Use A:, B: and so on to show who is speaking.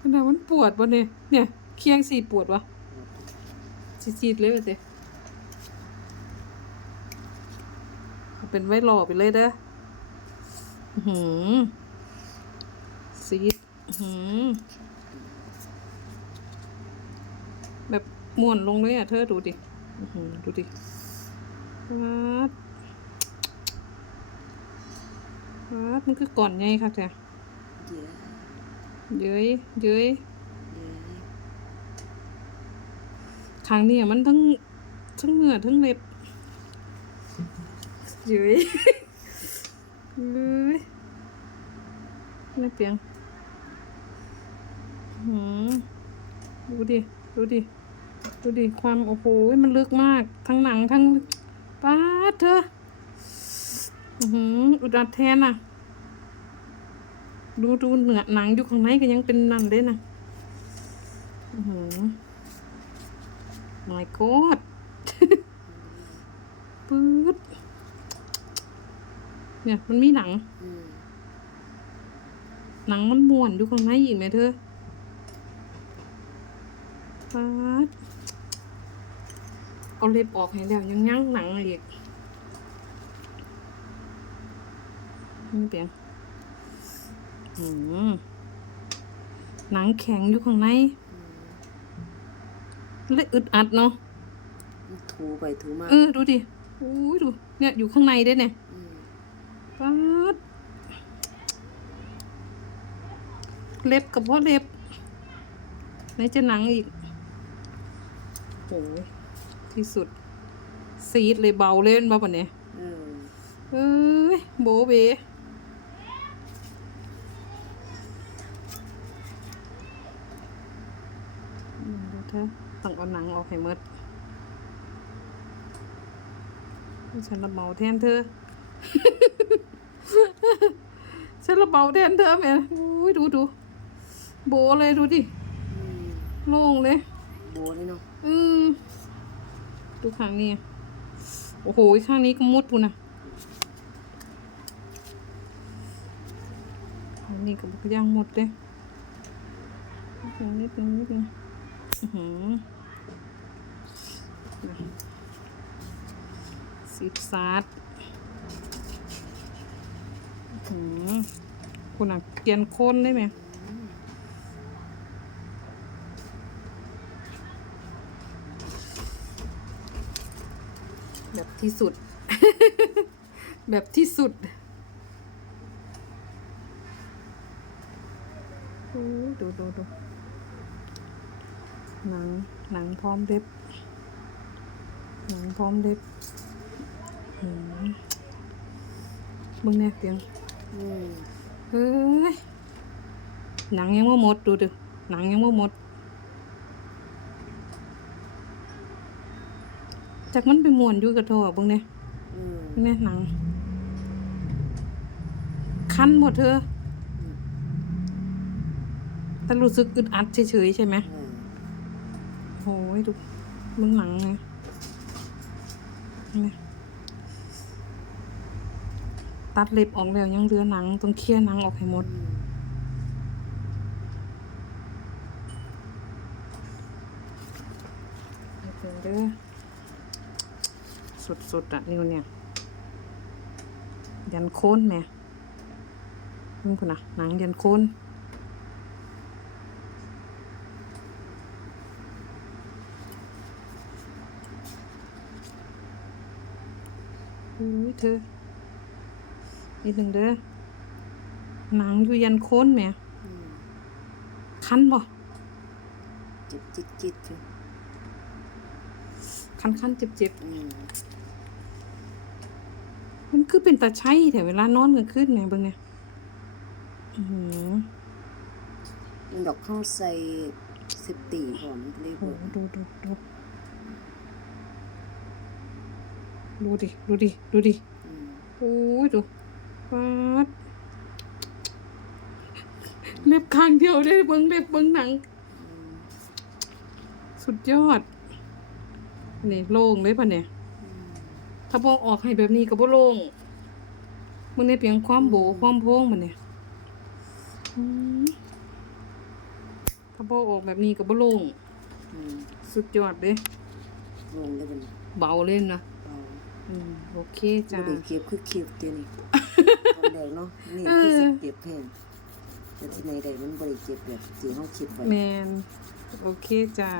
A: ขนาดมันปวดวะเนี่ยเนี่ย เคียงสี่ปวดวะจีดๆเลยวะเจ๊เป็นไว้หล่อไปเลยเด้ออื้อหือซีดอื้อหือแบบม้วนลงเลยอะเธอดูดิอื้อหือดูดิวัดวัดมันคือก่อนไงค่ะแก
B: เยอะ
A: เย้ยเย้ย
B: เยอะ
A: ครั้งนี้มันทั้งทั้งเหงื่อทั้งเล็บเย้ยเย้ยไม่เปียงหืมดูดิ ดูดิ ดูดิ ความโอ้โห มันลึกมาก ทั้งหนังทั้งป้าดเธอ อือหืออุดอัดแทนอะ ดูดูเนื้อหนังอยู่ข้างในก็ยังเป็นนั่นเลยนะอือหือ my god ปื๊ดเนี่ยมันมีหนัง
B: อืม
A: หนังมันม้วนอยู่ข้างในอีกไหมเธอปัดเอาเล็บออกให้แล้วยังยั้งหนังอีกนี่เปียงอืม หนังแข็งอยู่ข้างในเลยอึดอัดเนาะ
B: ถูไปถูมา
A: เออดูดิอุ้ยดู เนี่ยอยู่ข้างในด้วยเนี่ย
B: ม
A: ปัดเล็บกับพ่อเล็บไหนจะหนังอีกโอ้ยที่สุด ซีดเลยเบาเล่นมาปะเนี่ย
B: เออ
A: เอ้ยโบเบ อืมเดี๋ยวเธอต้องเอาหนังออกให้หมดฉันระเบาแทนเธอ ฉันระเบาแทนเธอแม่อุ้ยดูดู โบเลยดูดิ
B: อืม
A: โล่งเลย
B: โบนี่เนาะ
A: อืมดูข้างนี้อะโอ้โห ข้างนี้ก็มุดพูนะข้างนี้ก็บย่างหมดเลยนิดนึงนิดนึงนิดนึง อื้อหือสิบซาดคุณอะเกลียนโคนได้ไหมแบบที่สุด แบบที่สุดโอ้ยดูดูดู หนัง หนังพร้อมเล็บ หนังพร้อมเล็บหืมมึงเนี่ยเพียง
B: อืม
A: เฮ้ย หนังยังไม่หมดดูดิหนังยังไม่หมด จากมันไปม่วนอยู่กับโทอะเบิ่งเนี่ย
B: อืม
A: เบิ่งเนี่ยหนัง คันหมดเธอแต่รู้สึกอึดอัดเฉยๆใช่ไหม โอ้ยดูมึงหนังไงนี่ตัดเล็บออกแล้วยังเหลือหนังต้องเคลียร์หนังออกให้หมดเพิ่นเด้อสุดๆอะ นิ้วเนี่ย ยันโค้นแม่มึงพุ่นนะหนังยันโค้นอุ้ ยเธอนิดหนึ่งเด้อหนังอยู่ยันโค้นแหม่
B: อืม
A: คันบ่
B: จิตจิตจิตอยู่
A: คันคันๆเจ็บเจ็บ
B: อืม
A: ๆมันคือเป็นตาใช้แต่เวลานอนกลางคืนแหม่เบิ่งเนี่ยอือหือ
B: มันดอกเข้าใส่สิบตีหอมเลย
A: โอ้
B: บ่
A: โหดูดูดู ดูดิ ดูดิ ดูดิ
B: อืม
A: โอ้ยดูปาดเล็บข้างเดียวได้เบิ้งเล็บเบิ้งหนัง
B: อืม
A: สุดยอดนี่โล่งเลยปะเนี่ย ถ้าพอออกให้แบบนี้ก็บ่โล่งมันเนี่ยเพียงความโบความโพงมันเนี่ยอืมถ้าบ่ออกแบบนี้ก็บ่โล่ง
B: อืม
A: สุดยอดเด้
B: ลงได้เป็น
A: เบาเล่นนะ
B: เบา
A: อืมโอเค
B: บ่
A: จ้า
B: ได้เก็บคือเก็บเดี๋ยวนี้ ทำแดงเนาะนี่คือสิเก็บแพงแต่ที่ในใดมันบ่ได้เก็บแบบที่เฮาคิดไว้
A: แมนโอเคจ้า